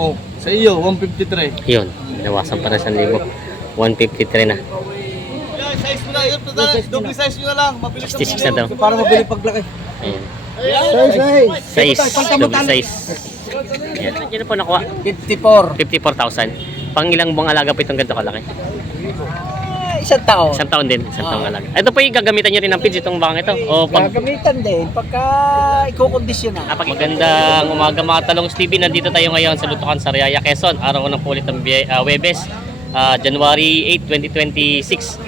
Oh, sa iyo, 153. Yun, nawasan pa na 1,000. 153 na. Size mo na yun, double size nyo na lang. Mabilis 66 na daw. Para mabili paglaki. Ayan. Size. Size, double size. Ayan. Yan po nakuha. 54. 54,000. Pang ilang buwang alaga po itong ganito kalaki? Isang taon. Isang taon din, isang taong alaga. Ito po yung gagamitan nyo rin ng feeds, itong bakang ito? O pag... Gagamitan din pagka i-kondisyon na. Magandang umaga mga talong Stevie. Nandito tayo ngayon sa Lutukan, Sariaya, Quezon. Araw ng pulit ng Webes, January 8, 2026.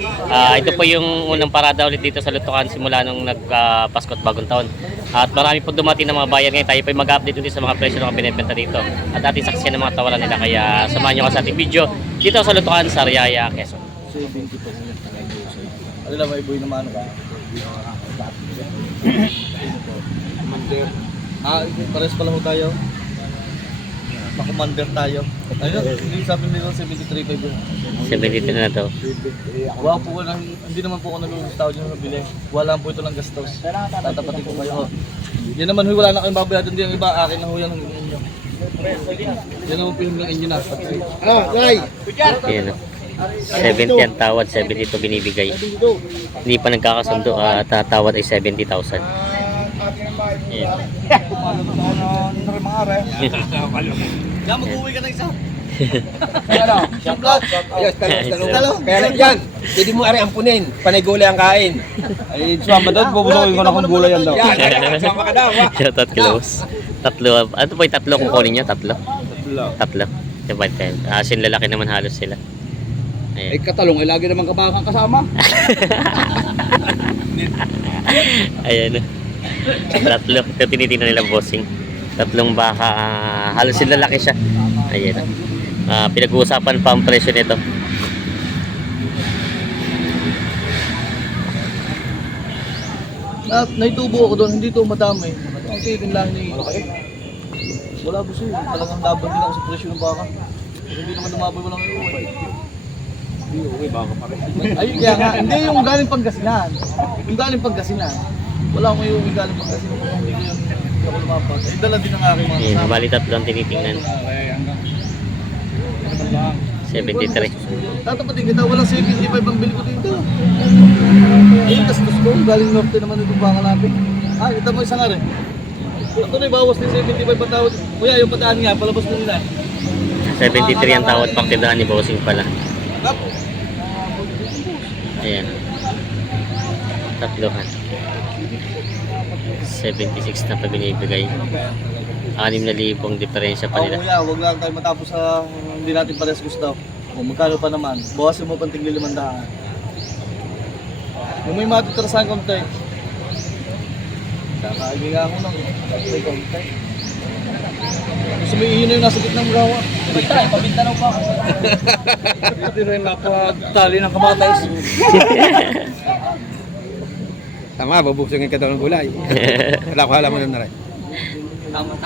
Ito po yung unang parada ulit dito sa Lutukan simula nung nagpasko at bagong taon. At marami po dumating ng mga bayan ngayon. Tayo po yung mag-update ulit sa mga presyo ng binibenta dito. At ating saksiyan ng mga tawaran nila. Kaya samahan nyo ka sa ating video dito sa Lutukan, Sariaya, Quezon. 70 po. Ano lang, may boy naman ba? Commander. Pares pala ho tayo. Pa-commander tayo. Ayun, hindi sabi nila 73.5 yun. 73 na to. Wala po ko hindi naman po ako nalulus tao dyan sa bili. Wala po ito ng gastos. Tatapatin ko kayo. Yan naman ho, wala na kayong babayaran din yung iba. Akin na ho yan hanggang inyo. Yan naman po yung hanggang inyo na. Ano, Lai? Ayan o. 70 ang tawad, 72 binibigay. Hindi pa nagkakasundo at tawad ay 70,000. Ayan. Yan, mag-uwi ka na isa. Ano? Ayos, talong. Kaya yan, hindi mo ari ampunin. Panay gulay ang kain. Ay, sumama daw, bubunukin ko na kung gulay yan daw. Yan, sama ka daw. Shoutout close. Tatlo. Ano po yung tatlo kung kunin nyo? Tatlo? Tatlo. Diba, asin lalaki naman halos sila. Ay, Ayan. katalong, ay lagi naman kabakang kasama. Ayan. Tatlo. Ito tinitingnan nila bossing. Tatlong baka. Halos sila lalaki siya. Ayan. Pinag-uusapan pa ang presyo nito. Naitubo ako doon, hindi ito madami. Okay, din lang ni... Wala po siya. Talagang laban din ako sa presyo ng baka. Hindi naman lumaboy, walang iuwi. Okay, baka pa rin. Ayun kaya nga, hindi yung galing Pangasinan. Yung galing Pangasinan. Wala akong iuwi galing Pangasinan. Hindi ko yun, hindi ako lumabas. Ay, dala din ang aking mga Ayan. Bali tatlo ang tinitingnan. 73. Tatapatin kita, walang 75 ang bili ko dito. Ayun, gastos ko. Galing norte naman itong baka natin. Kita mo isang nga rin. Ito na bawas ni 75 ang tawad. Kuya, yung pataan nga, palabas mo nila. 73 ang tawad paktidahan ni bossing pala. Kap. Ayan. Tatlohan. 76 na pa binibigay. 6,000 ang diferensya pa nila. Kuya, huwag lang tayo matapos sa hindi natin pares gusto. Kung magkano pa naman, bawasin mo pang tigli 500. Yung may matutrasan konti. Kakaibig ako nang konti. Gusto mo iyon na yung nasa gitnang gawa. Pabinta na pa ako. Hindi rin napagtali ng kamatais. Tama, babuksan yung katalong gulay. Wala ko halaman na rin. Tama.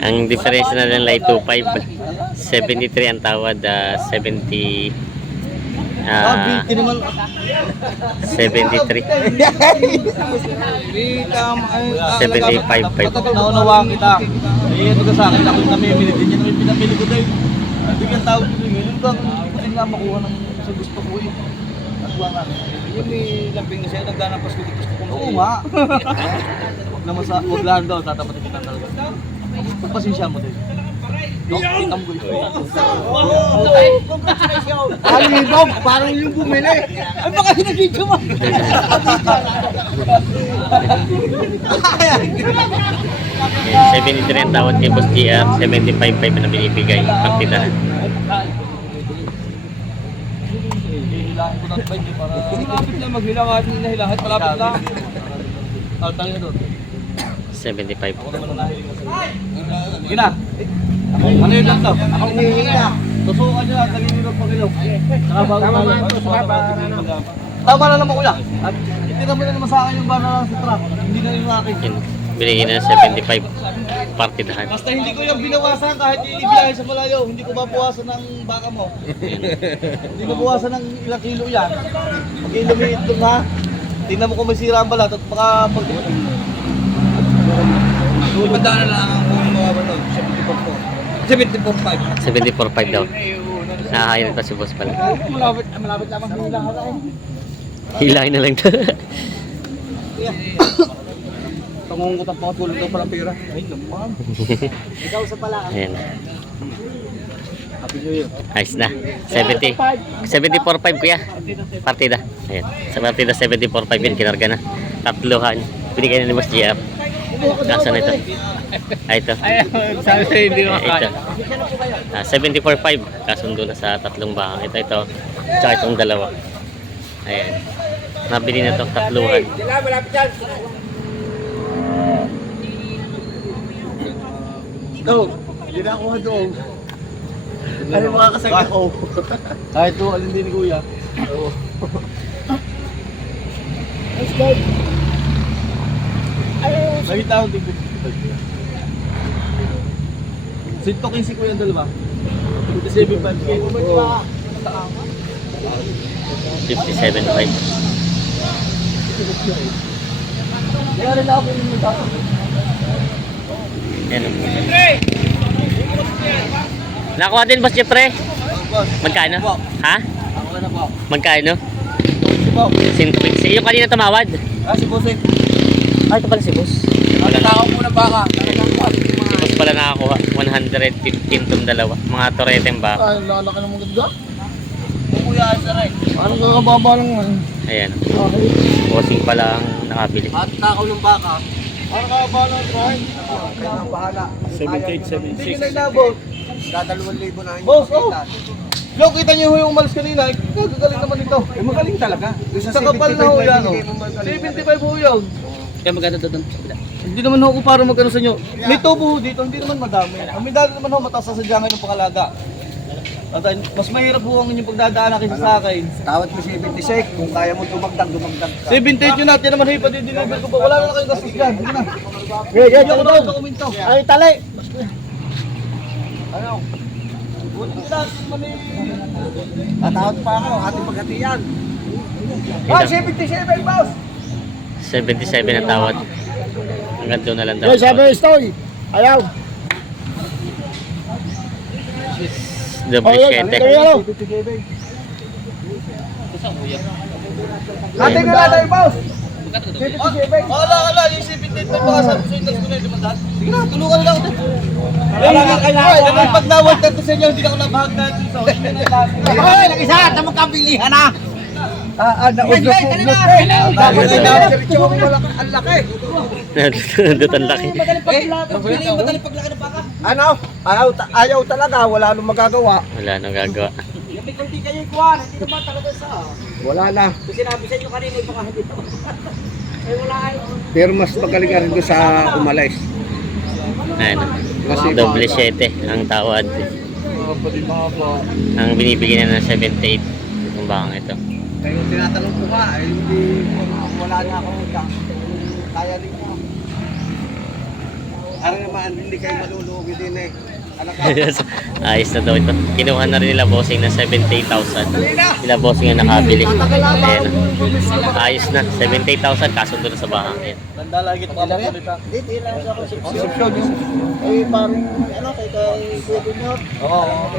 Ang diferensya na lang ay 2,500. 73 ang tawad, 70 Binti naman. 73. 75.5. Naunawaan kita. Ito ka sa akin, ako yung namimili din yan. May pinamili ko daw. Bigyan tawag ko yun. Yung bang hindi nga makuha ng sa gusto ko eh. Nagwa nga. Yung may lamping na siya, nagdanapas ko dito. Oo nga. Huwag lang daw, tatapatin kita talaga. Pasensya mo din. Itam ko ito. Alibog, parang yung bumili. Ay baka sinabidyo mo. 73 ang tawad kay Boss GR, 75.5 na binibigay partidahan. Hilahin ko ng bike para... Malapit na maghilangan, nahilahat, malapit lang. Tayo na doon. 75. Ako naman ang nahiling na sa'yo. Sige na. Ano yun lang to? Ako hihila. Tusukan nyo at naginilog pa kilaw. Tama na naman kuya. At itira mo na naman sa akin yung bana lang sa truck. Hindi na yung akin. Yun, binigyan na 75 partidahan. Basta hindi ko yung binawasan kahit ibiyahe sa malayo. Hindi ko babawasan ng baka mo. Hindi ko bawasan ng ilang kilo yan. Pag ilumiit doon ha. Tingnan mo kung may sira ang balat at baka pag... Ipandaan na lang ang mga bato. 75 po. 74.5. 74.5 daw. Nakakain ito si boss pala. Malapit lamang hila ka tayo. Hilahin na lang to. Pangungot ang pakatulog ka pala pera. Ay, naman. Ikaw sa pala. Ayan. Happy New Year. Ayos na. 74.5 kuya. Partida. Ayan. Sa partida 74.5 yun. Kinarga na. Tatluhan. Binigay na ni Boss GF. Kaso na ito. Ay, ito. Sabi sa'yo hindi Ito. 74.5. Kasundo na sa tatlong bahang. Ito. Tsaka itong dalawa. Ayan. Nabili na ito. Tatluhan. Dog, hindi na ako doon. Ano makakasag ako? Kahit doon, alin din ni Kuya. Oo. Let's go. Nakita ko din. Sintokin si Kuya ang dalawa. 57.5K. 57.5. Kaya rin ako yung magkakasin. Ayan. Nakuha din Boss Jeffrey. Boss. Magkano? Ha? Ako na po. Magkano? Si Bob. 120. Yung kanina tumawad. Si Bossing. Ay, ito pala si Boss. Wala na. Tao muna baka. Si Boss pala nakakuha. 115 tong dalawa. Mga toreteng ba? Ay, lalaki naman ganda. Kuya, isa rin. Anong kakababa lang man? Ayan. Okay. Bossing pala ang nakabili. At takaw ng baka. Anong kakababa lang, Brian? Kaya ang bahala. 78, 76. Hindi na inabot. Dadalawang libo na yung boss, oh! Lo, kita niyo yung umalis kanina. Gagaling naman ito. Magaling talaga. Sa kapal na ho yan, oh. 75 ho yun. Kaya maganda doon sa kabila. Hindi naman ho ko para magkano sa inyo. May tubo ho dito, hindi naman madami. Ang may dali naman ho, mataas sa sadyangay ng pangalaga. At mas mahirap ho ang inyong pagdadaanan kaysa sa akin. Tawad mo 76, kung kaya mo dumagdag ka. 78 yun natin naman ho, ipadideliver ko pa. Wala na kayong gastos dyan. Sige na. Hindi ako na dokumento. Ay, tali! Ano? Buti natin naman eh. Tatawad pa ako, ating paghatian. Ah, 77 boss! 77 na tawad. Hanggang doon na lang daw. Yes, sabi story. Ayaw. Double 7. Natin ka na tayo, boss. 77. Wala, yung 78 pa baka sabi sa'yo, tas ko na yung limandaan. Sige na, tulungan nila ako dito. Ay, pag nawag ka sa inyo, hindi na ako nabahag na dito. Hoy, nag-isa, tamo kabilihan na. Naudot po. Dapat na diretso mo ang laki. Nandot ang laki. Madaling paglaki ng baka. Ano? Ayaw talaga, wala nang magagawa. Wala nang gagawa. Yung hindi kayo ikuhan, hindi naman talaga sa... Wala na. Kung sinabi sa inyo kanina, baka hindi naman. Eh wala ay. Pero mas magaling ka rin doon sa umalis. Ayan. Double 7 ang tawad. Ang binibigyan na ng 78. Itong bakang ito. Kayo tinatanong ko nga, hindi wala na ako utang. Kaya rin ko. Ano naman, hindi kayo malulugi din eh. Ayos na daw ito. Kinuha na rin nila bossing ng 78,000. Sila bossing ang nakabili. Ayan. Ayos na. 78,000 kasundo na sa bahang. Ayan. Nanda lagi ito mga salita. Hindi lang sa konsepsyon. Eh parang ano kay Kuya Junior. Oo.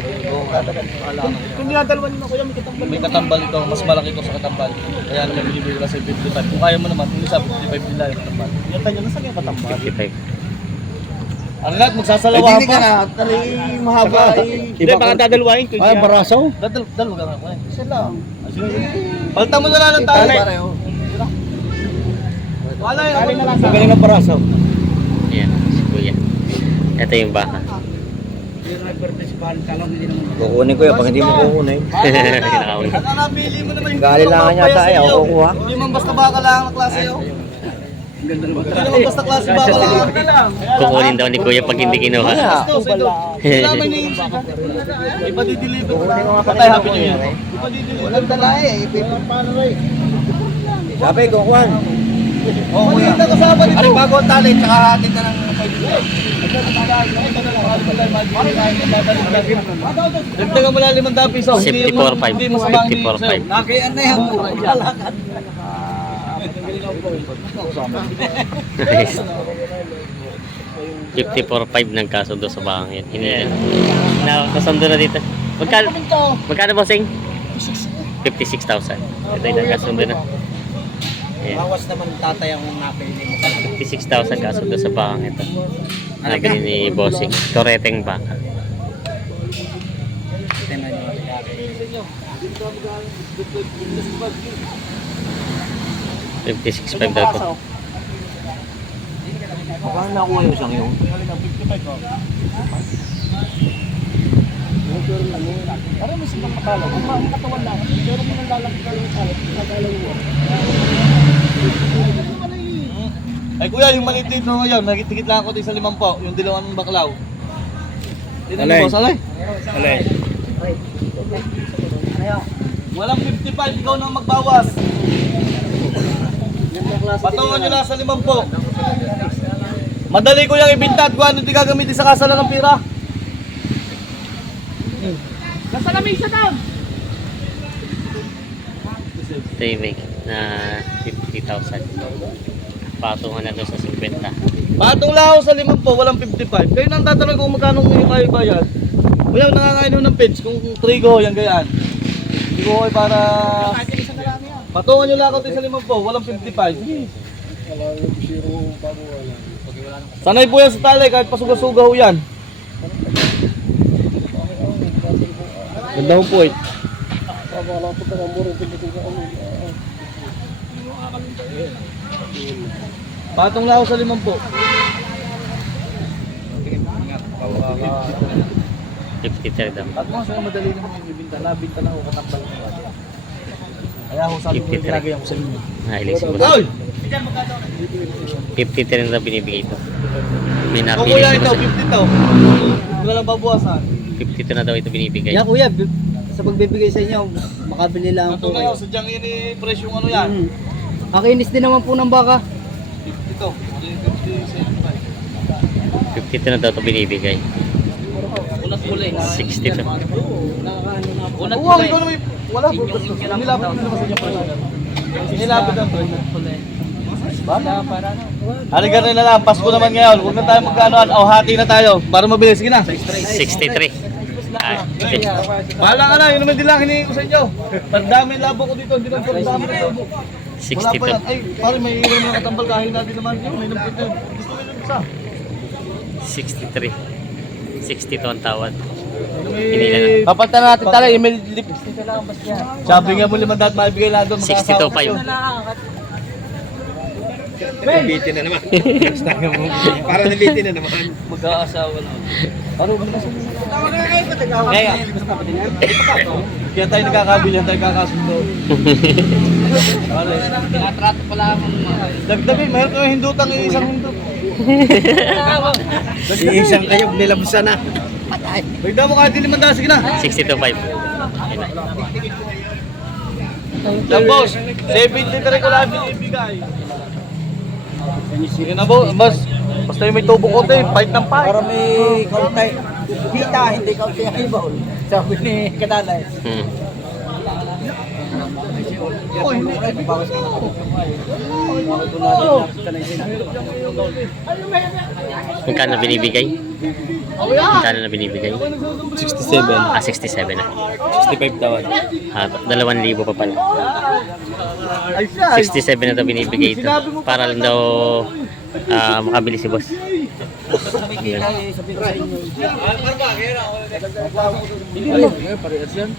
Kung dinadalawan niyo na kuya, may katambal. May katambal ito, mas malaki ito sa katambal. Kaya naman binibigay ko lang sa 55. Kung kaya mo naman, kung isa 55 nila yung katambal. Yung tanyo na saan yung katambal? 55. Ang lahat magsasalawa Hindi ka na, tali mahaba Hindi, baka dadalwain ko. Ay, barasaw? Dalawa ka nga. Isa lang. Palta mo na lang ng tali. Wala yun. Magaling ang barasaw. Ayan. Si Kuya. Ito yung baka. Kukunin ko yan, pag hindi mo kukunin. Kinakaon. Nakakabili mo naman yung Galinlangan yata eh, ako kukuha. Hindi man basta baka lang na klase yun. Hindi naman basta klase baka lang. Kukunin daw ni Kuya pag hindi kinuha. Kailangan niya yung sika. Ipadideliver ko na. Patay, happy new year. Ipadideliver. Walang dala eh. Paano rin? Sabi, kukuhan. Oo, kuya. Kasama dito. Ano bago ang tali, tsaka hatid ka ng Dagdagan mo lang 500 piso. 54.5. Hindi mo sabang 54.5. Nakayaan na yan. Nice. 54.5 nagkasundo sa bangin. Nasundo na dito. Magkano bossing? 56,000. Ito yung nagkasundo na. Ayan. Bawas naman tatay ang napili mo. 56,000 kasundo sa bangin ito. Nabili ni bossing. Toreteng baka. Tingnan nyo. 56.5 daw ito. Paano nakuha yung isang yun? Parang may silang makalaw. Kung makakatawan lang, pero may nalalaki ka yung kalat, nakalaw mo. Ay kuya, yung maliit dito ngayon, nagtitikit lang ako din sa 5 po, yung dilawang baklaw. Alay. Alay. Walang 55, ikaw na magbawas. Patungan nyo lang sa 5 po. Madali ko yung ibinta at kung ano hindi gagamitin sa kasala ng pira. Nasa lamisa daw! Ito yung make na 50,000. Patungan na doon sa 50. Patong lang ako sa 5 po, walang 55. Kayo nang tatanong kung magkano yung kayo bayad. Kuya, nangangain ng pitch kung trigo, yan gayaan. Trigo ay para... Patungan nyo lang ako sa 5 po, walang 55. Sanay po yan sa talay, kahit pasuga-suga ho yan. Ganda mo po eh. Patong lang ako sa 5 po. 53 daw. At mga sa'yo madali naman yung ibinta. Nabinta na ako katambal ng mga. Kaya ako sabi ko 53. nilagay ako sa inyo. Nahilig si boss. Oy! 53 na daw binibigay ito. May Kung napili kuya si ito, boss. 50 to. Hindi lang babawasan. 52 na daw ito binibigay. Yeah, kuya, sa pagbibigay sa inyo, makabili lang po Patong lang kayo. ako, sadyang yun i-presyo ano yan. Makinis din naman po ng baka. 50 to. 50, 52 na daw ito binibigay. Unat kulay. 62. Unat kulay. Ikaw naman, wala po. Nilapit mo naman sa inyo presyo. Nilapit ang presyo. Halika rin na lang, Pasko naman ngayon. Huwag na tayo magkanoan. O, hati na tayo. Para mabilis. Sige na. 63. Ah, Bahala ka na, yun naman din lang hinihingi ko sa inyo. Pagdami yung labo ko dito, hindi lang pagdami yung labo. Wala pa yan. 62. Ay, pare may iwan mga katambal kahit natin naman yun. May nampit yun. Gusto ko yun isa. 63. 62 ang tawad. May... Papalitan natin talaga, email lip. Sabi nga mo 500 maibigay lang doon. 62.5. Nabitin na naman. Para nabitin na naman. Mag-aasawa na. Ano ba na Kaya. Kaya tayo nagkakabili, tayo kakasundo. Tinatrato pala akong dagdagay, mayroon kayong hindutang isang hindut. Isang kayo, nilabusan na. Bagda mo kahit hindi 500, sige na. 62.5. Yan boss, 73 ko lang binibigay. Sige na boss, basta yung may tubo ko tayo, fight ng fight. Para may kautay. Kita, hindi kautay ang ibon. Sabi ni Kadalay. Oh, hindi. Bawas ka na. Magkano binibigay? Magkano na binibigay? 67. Ah, 67 na. 65 tawad. Ah, 2,000 pa pala. Ay siya. 67 na daw binibigay ito. Para lang daw makabili si boss. May kita, sabi ko sa inyo. Parehas yan.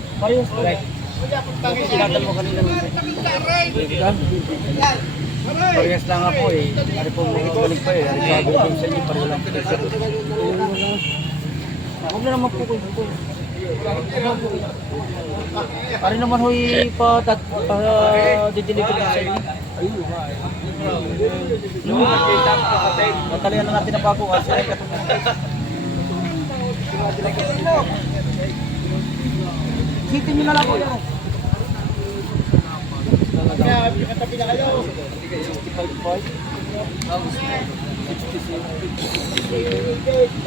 Sinatan mo kanina. Parehas lang ako eh. Ari po balik pa eh. Ari sabi ko sa inyo, pareho lang. Huwag na naman po ko. Ari naman huy pa dideliver ko sa inyo. Matalian na natin ang bago kasi ay Sitin nyo na lang po yan.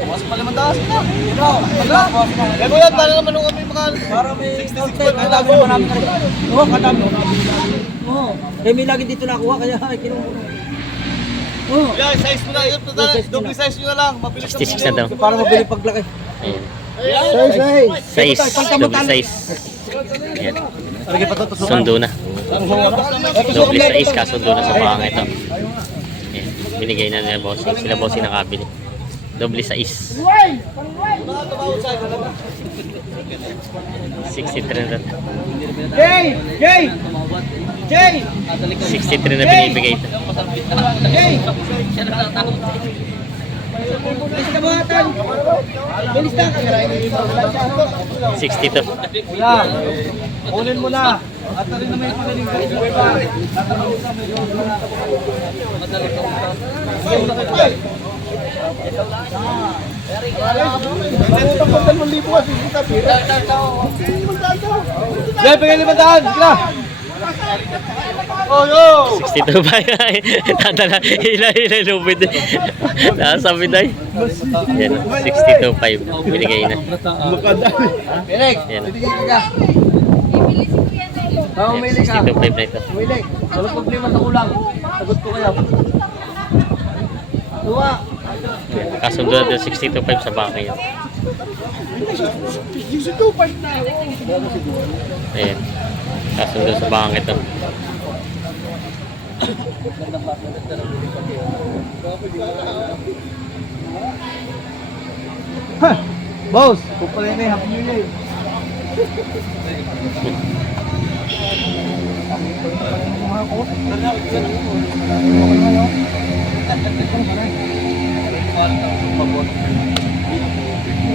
Mas pala mandakas na. Wala. Eh kuya, paano naman nung kami mga Para may 66 pa pa tago mo namin. Oo, kadami. Oo. Eh may lagi dito nakuha kaya kinuha. Yan, size mo na. Yun, double size nyo na lang. Mabilis 66 na daw. Para mabili paglaki. Ayan. Size. Size, double size. Ayan. Sundo na. Double size, kasundo na sa baka ito. Ayan. Binigay na nila bossing. Sila bossing nakabili. Double size. 63 na. Jay! Jay! Jay! 63 na binibigay ito. Jay! Bilis ka buhatan! Bilis na! 62. Kuya, kunin mo na. At rin na may pagaling ko. Yan, bigay 500. Sige na. Oh, yo! 62 ba yan? Tatala, hilay lubid. Nakasabi na yun. Yan, 62.5. Binigay na. Pinig! Yan. Bibigyan ka! Yan, 62.5 na ito. Umilig! Walang problema sa kulang. Sagot ko kayo. Tuwa! Yan, kasundo natin 62.5 sa baka yan. Ayan. Kasundo sa baka ito. Boss, kupalin na yung Happy New Year.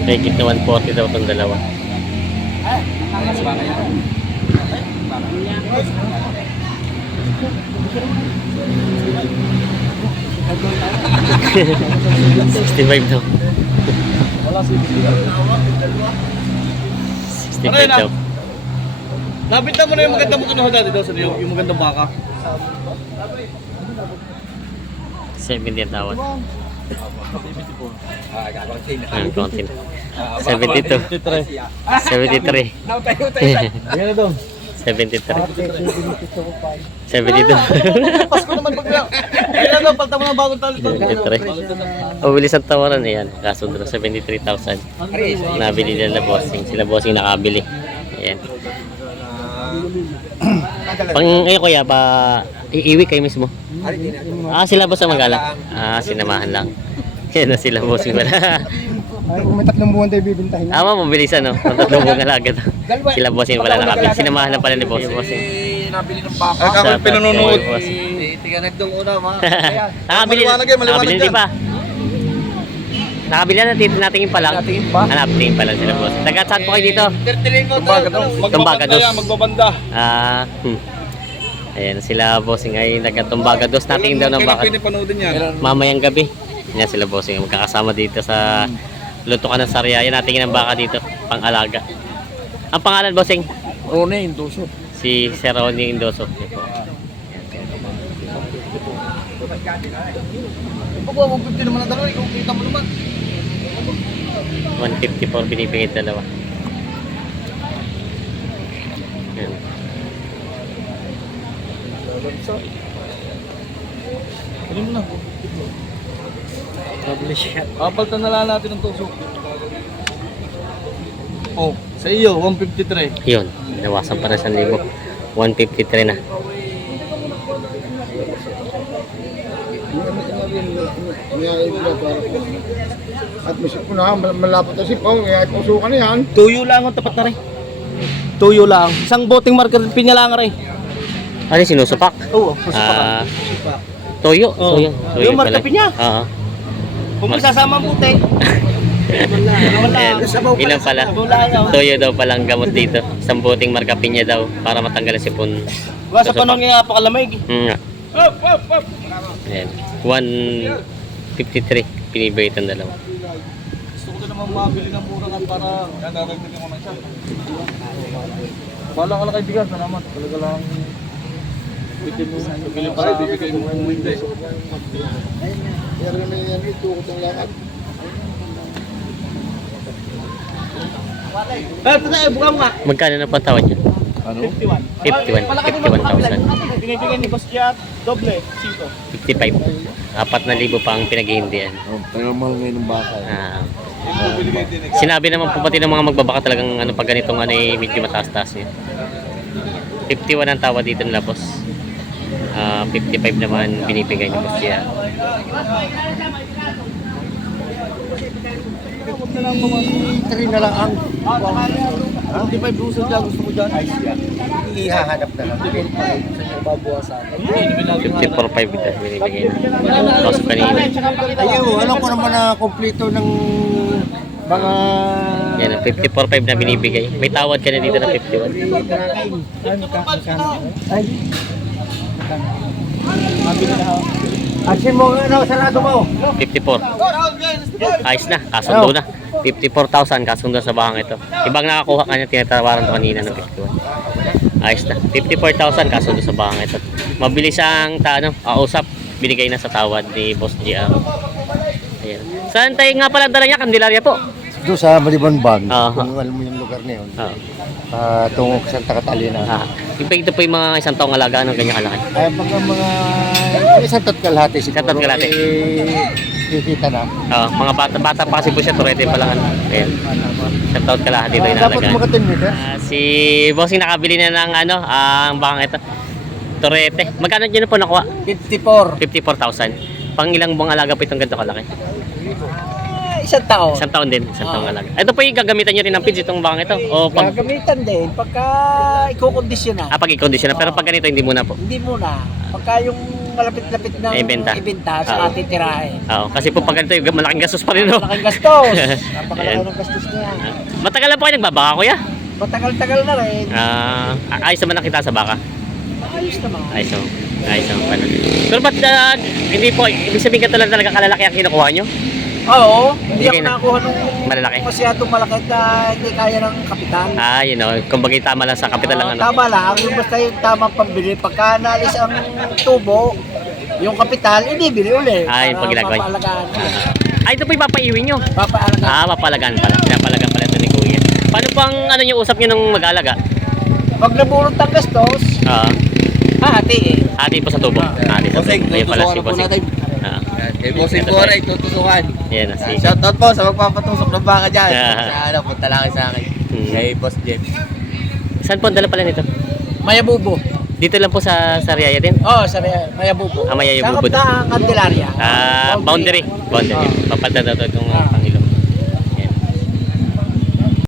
May git na 140 daw itong dalawa. $65 daw. 65 daw. Nabinta mo na yung magandang kinuha dati daw sa yung magandang baka. 70 ang tawad. Gagawin na. Ang konti na. 72. 73. Ayan na daw. 73. 72. Pasko naman pag na. Ayan na, palta mo ng bagong tali. 73. Mabilis ang tawaran na yan. Kasundo na 73,000. Nabili nila bossing. Sila bossing nakabili. Ayan. Pang ngayon kuya, pa iiwi kayo mismo. Sila boss ang magala. Sinamahan lang. Yan na sila bossing pala. Ay, kung may 3 buwan tayo bibintahin. Mabilisan no. Ang tatlong buong alaga to. Sila bossing pala nakabili. Sinamahan lang pala ni bossing. Nabili ng baka. Ay, kako pinununood. Tiga nagdong una, mga. Nakabili din pa. Nakabili na natingin pa lang. Natingin pa lang sila boss. Taga-saan po kayo dito? Tumbaga dos. Magbabanda. Ayan sila bossing ay nagtumbaga dos. Natingin daw ng baka. Pinipanoodin yan. Mamayang gabi. Yan sila bossing magkakasama dito sa lutukan ng Sariaya. Natingin ng baka dito pang alaga. Ang pangalan bossing? Rone, Indoso. Si Sir Ronnie Indoso. Pag 150 naman ang dalawa, ikaw kita mo naman. 154 binibigay dalawa. Yan. Pili mo na. Publish shot. Kapaltan na lang natin ng tusok. Oh, sa iyo, 153. Yun, nawasan pa na 1,000. 153 na. At misip ko na, malapot na sipaw, kaya pusukan na yan. Tuyo lang ang tapat na rin. Tuyo lang. Isang boting marker pinya lang rin. Ano yung sinusupak? Oo, Toyo. Oo. Toyo. Yung marka pinya. Oo. Kung magsasama ang puti. Ayan, ilan pala? Toyo daw palang gamot dito. Isang buting marka pinya daw para matanggal ang sipon. Sa panahon nga napakalamig. Nga. Ayan. 153 pinibigay itong dalawa. Gusto ko din naman mabili ng mura ka para dadagdagan mo na siya. Wala ka lang kaibigan, salamat. Talaga lang bibili pa rin, bibigay mo kung hindi. Kaya naman yan, itukot ang lakad. Ito na, buka mo nga. Magkano na pantawad niya? Ano? 51,000. Binibigyan ni Boss Jack, doble, 55. 4,000 pa ang pinaghihindihan. Pero mahal ngayon ng baka. Sinabi naman po pati ng mga magbabaka talagang ano pag ganitong ano eh, medyo mataas-taas yun. 51 ang tawad dito nila boss. 55 naman binibigay ni boss siya. Tari na lang ang 55 luso dyan, gusto mo dyan? Ice yan. ihahanap na lang. Babawasan. 54.5 ito binibigay na. Tapos kanina. Ayun, alam ko naman na kompleto ng mga... Yan, 54.5 na binibigay. May tawad ka na dito na 51. Asin mo ano, sarado mo. 54. Ayos na, kasundo na. 54,000 kasundo sa bahang ito. Ibang nakakuha ka niya, tinatawaran ko kanina ng 51. Ayos na, 54,000 kasundo sa bahang ito. Mabilis ang usap, binigay na sa tawad ni Boss GR. Ayan. Saan tayo nga pala dala niya? Candelaria po. Doon sa Malibon-Ban, Aha. kung alam mo yung lugar na yun. Oo. Tungo sa Santa Catalina. Ito po yung mga isang taong alaga ng ganyan kalaki. Ay, mga isang ta't kalahati siguro. Isang ta't kalahati. Kikita na. Mga bata pa kasi po siya, turete pa lang. Ayan. Isang taon kalahati ito yung Dapat nalagaan. mga 10 meters. Si Bossing nakabili na ng ang bakang ito. Turete. Magkano dyan po nakuha? 54. 54,000. Pang ilang buwang alaga po itong ganito kalaki? Isang taon. Isang taon din. Isang taong alaga. Ito po yung gagamitan nyo rin ng feeds itong bakang ito? O pag, Gagamitan din pagka i-condition na. pag i-condition na. Pero pag ganito hindi muna po. Hindi muna. Pagka yung malapit-lapit na Ibenta. sa ating tirahe. Oo. Kasi po pag ganito, malaking gastos pa rin. No? Malaking gastos. Ayan. Napakalaki ng gastos niya. Matagal na po kayo nagbabaka kuya? Matagal-tagal na rin. Ayos naman nakita sa baka. Ayos naman. Ayos naman. Ayos naman pala. Pero ba't hindi po, ibig sabihin ka talaga kalalaki ang kinukuha nyo? Oo. Hindi Hindi ako na. nakakuha nung Malalaki? masyadong malaki na hindi kaya ng kapital. You know, kumbaga tama lang sa kapital lang ano. Tama lang. Basta yung tamang pambili. Pagka naalis ang tubo, yung kapital, inibili uli. Yun pag ginagawa. Papaalagaan ulit. Ito po yung papaiwi nyo. Papaalagaan. Mapalagan pala. Pinapalagan pala ito ni Kuya. Paano pang ano nyo usap nyo nung mag-alaga? Pag nabulot ang gastos, hati eh. Hati po sa tubo. Hati sa tubo. Ayun pala si Bossing. Kay Bossing Corey, tutusukan. Yan na si... Shoutout po sa magpapatusok ng baka dyan. Yeah. Punta lang sa akin. Kay Boss Jeff. Saan po ang dala pala nito? Mayabubo. Dito lang po sa Riyaya din? Oo, sa Mayabubo. Mayabubo. Sa Candelaria. Boundary. Papunta na ito itong